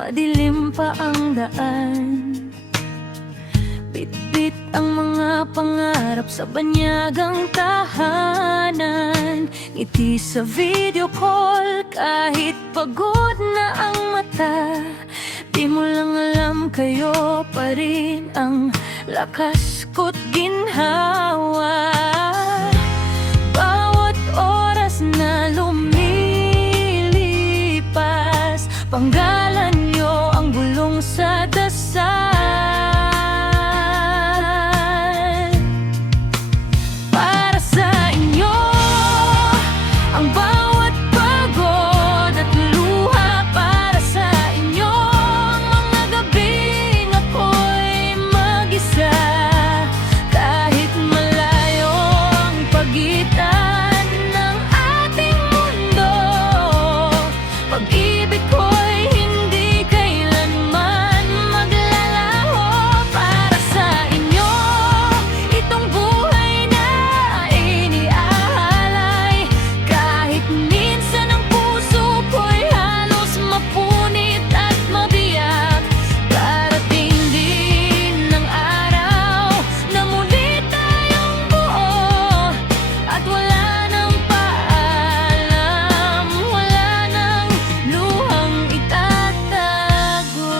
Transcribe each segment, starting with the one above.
madilim pa ang daan. Bitbit ang mga pangarap sa banyagang tahanan. Ngiti sa video call kahit pagod na ang mata. Di mo lang alam kayo pa rin ang lakas ko't ginhawa. Bawat oras na lumilipas, panggalan nyo ang bulong sa dasal. Para sa inyo ang bawat pagod at luha. Para sa inyo ang mga gabing ako'y mag-isa. Kahit malayo ang pagitan ng ating mundo, pag-ibig ko'y hindi kailanman maglalaho. Para sa inyo itong buhay na iniaalay. Kahit minsan ang puso ko'y halos mapunit at mabiyak. Darating din ng araw na muli tayong buo at wala nang paalam, wala nang luhang itatago.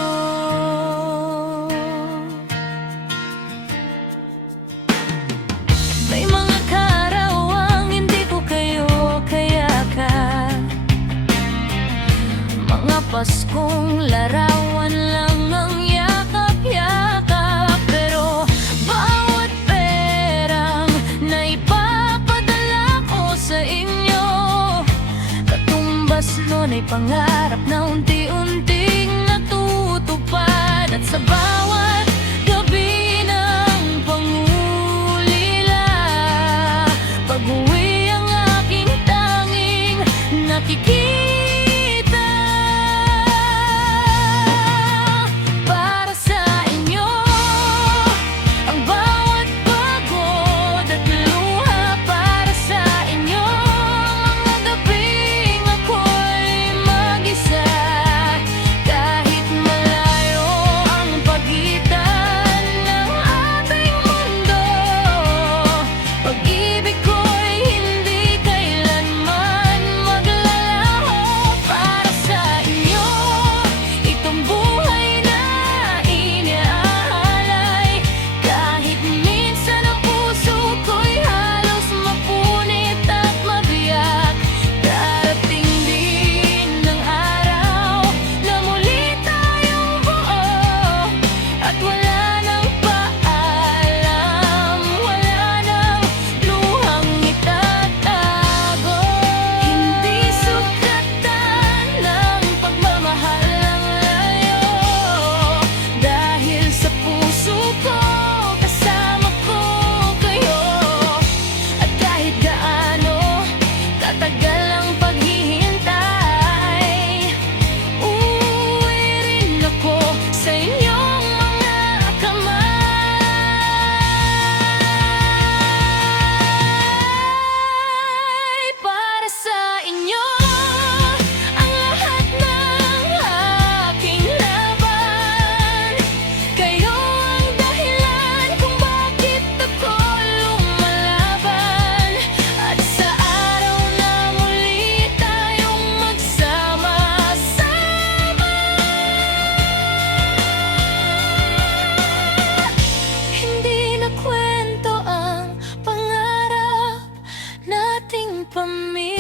May mga karawang hindi ko kayo kayakap, mga Paskong larawan lang ang yakap-yakap. Pero bawat perang naipapadala ko sa inyo, katumbas nun ay pangarap na unti-unting natutupad. At sa bawat gabi ng pangulila, pag-uwi ang aking tanging nakikita. Para sa inyo ang bawat pagod at luha. Para sa inyo ang mga gabing ako'y mag-isa. Kahit malayo ang pagitan ng ating mundo, pag-ibig ko'y hindi kailanman maglalaho. Para sa inyo itong buhay na iniaalay. Kahit minsan ang puso ko'y halos mapunit at mabiyak. Darating din ng araw na muli tayong buo at wala nang paalam, wala nang luhang itatago. Hindi sukatan ng pagmamahal ang layo, dahil sa puso ko kasama ko kayo. At kahit gaano katagal ang paghihintay, uuwi rin ako sa inyong mga kamay. Para sa inyo ang lahat ng aking laban. Kayo ang dahilan kung bakit ako lumalaban. At sa araw na muli tayong magsama-sama, hindi na kwento ang pangarap nating pamilya.